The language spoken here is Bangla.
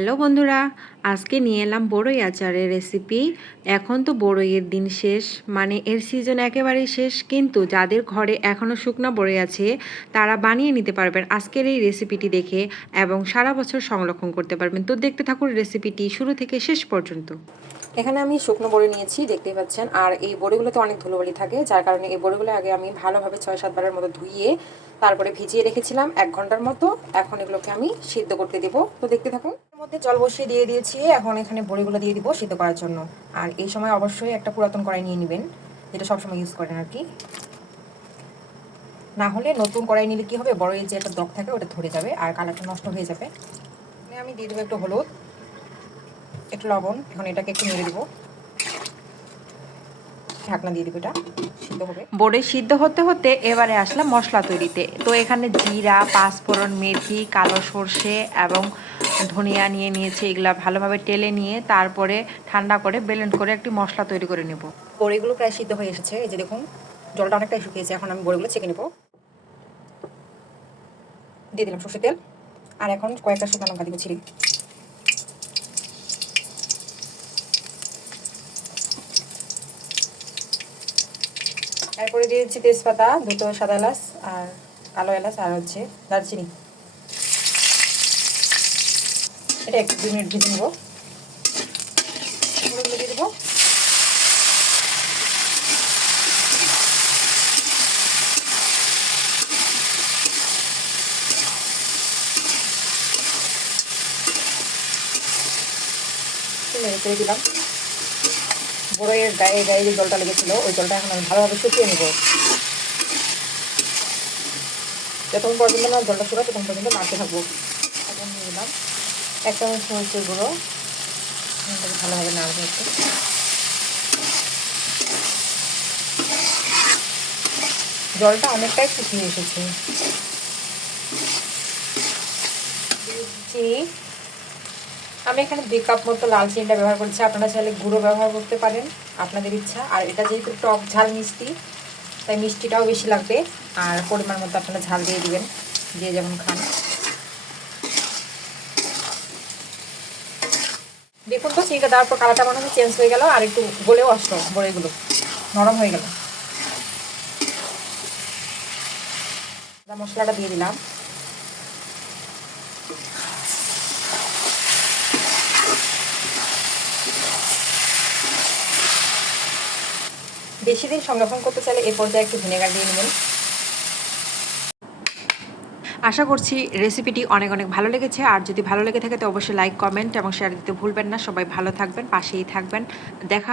হ্যালো বন্ধুরা, আজকে নিয়ে এলাম বড়ই আচারের রেসিপি। এখন তো বড়ইয়ের দিন শেষ, মানে এর সিজন একেবারেই শেষ, কিন্তু যাদের ঘরে এখনও শুকনা বড়ই আছে তারা বানিয়ে নিতে পারবেন আজকের এই রেসিপিটি দেখে এবং সারা বছর সংরক্ষণ করতে পারবেন। তো দেখতে থাকুন রেসিপিটি শুরু থেকে শেষ পর্যন্ত। এখানে আমি শুকনো বড়ি নিয়েছি, দেখতেই পাচ্ছেন। আর এই বড়িগুলোতে অনেক ধুলোবালি থাকে, যার কারণে এই বড়িগুলো আগে আমি ভালোভাবে 6-7 বারের মতো ধুইয়ে তারপরে ভিজিয়ে রেখেছিলাম 1 ঘন্টার মতো। এখন এগুলোকে আমি সিদ্ধ করতে দেব। তো দেখতে থাকুন। এর মধ্যে জল বসিয়ে দিয়ে দিয়েছি, এখন এখানে বড়িগুলো দিয়ে দিব সিদ্ধ করার জন্য। আর এই সময় অবশ্যই একটা পুরাতন কড়াই নিয়ে নেবেন, যেটা সবসময় ইউজ করেন আর কি। না হলে নতুন কড়াই নিলে কি হবে, বড়ির যে একটা দগ থাকে ওটা ধরে যাবে আর কালারটা নষ্ট হয়ে যাবে। আমি দিয়ে দেবো একটু হলুদ, একটু লবণ। এখন এটাকে একটু নেড়ে দেবো, ঢাকনা দিয়ে দিব, এটা সিদ্ধ হবে। বড়ি সিদ্ধ হতে হতে এবারে আসলাম মশলা তৈরিতে। তো এখানে জিরা, পাঁচফোড়ন, মেথি, কালো সর্ষে এবং ধনিয়া নিয়ে নিয়েছি। এগুলা ভালোভাবে টেলে নিয়ে তারপরে ঠান্ডা করে ব্লেন্ড করে একটি মশলা তৈরি করে নেব। বড়িগুলো প্রায় সিদ্ধ হয়ে এসেছে, এই যে দেখুন জলটা অনেকটাই শুকিয়েছে। এখন আমি বড়িগুলো ছেঁকে নেব। দিয়ে দিলাম সর্ষের তেল, আর এখন কয়েকটা শুকনো লঙ্কা দিব ছিঁড়ে। এরপরে দিয়ে দিচ্ছি তেজপাতা, দুটো সাদা এলাচ আর কালো এলাচ, আর হচ্ছে দারচিনি। এটা একটু 2 মিনিট ভেজে নেব। এগুলো দিয়ে দেবো। নেড়ে দিলাম। বড়ইয়ের গায়ে গায়ে যে জলটা লেগেছিল ওই জলটা এখন আমি ভালোভাবে শুকিয়ে নেব। যতক্ষণ পর্যন্ত না জলটা শুকায় ততক্ষণ পর্যন্ত নাড়তে থাকবো। এখন নিয়ে নিলাম 1 চামচ মরিচের গুঁড়ো, ভালোভাবে নাড়বো একটু। জলটা অনেকটাই শুকিয়ে এসেছে। চিনি, আমি এখানে 2 কাপ মতো লাল চিনিটা ব্যবহার করছি। আপনারা চাইলে গুঁড়ো ব্যবহার করতে পারেন, আপনাদের ইচ্ছা। আর এটা যেহেতু টক ঝাল মিষ্টি, তাই মিষ্টিটাও বেশি লাগবে। আর পরিমাণ মতো আপনারা ঝাল দিয়ে দিবেন, যে যেমন খান। দেখুন তো চিনিটা দেওয়ার পর কালারটা মনে হয় চেঞ্জ হয়ে গেল, আর একটু গলেও আসলো, বড়িগুলো নরম হয়ে গেল। মশলাটা দিয়ে দিলাম। বেশি দিন সংরক্ষণ করতে চাইলে এই পর্যায়ে একটু ভিনেগার দিয়ে নেবেন। আশা করছি রেসিপিটি অনেক অনেক ভালো লেগেছে। আর যদি ভালো লেগে থাকে তো অবশ্যই লাইক, কমেন্ট এবং শেয়ার দিতে ভুলবেন না। সবাই ভালো থাকবেন, পাশেই থাকবেন। দেখা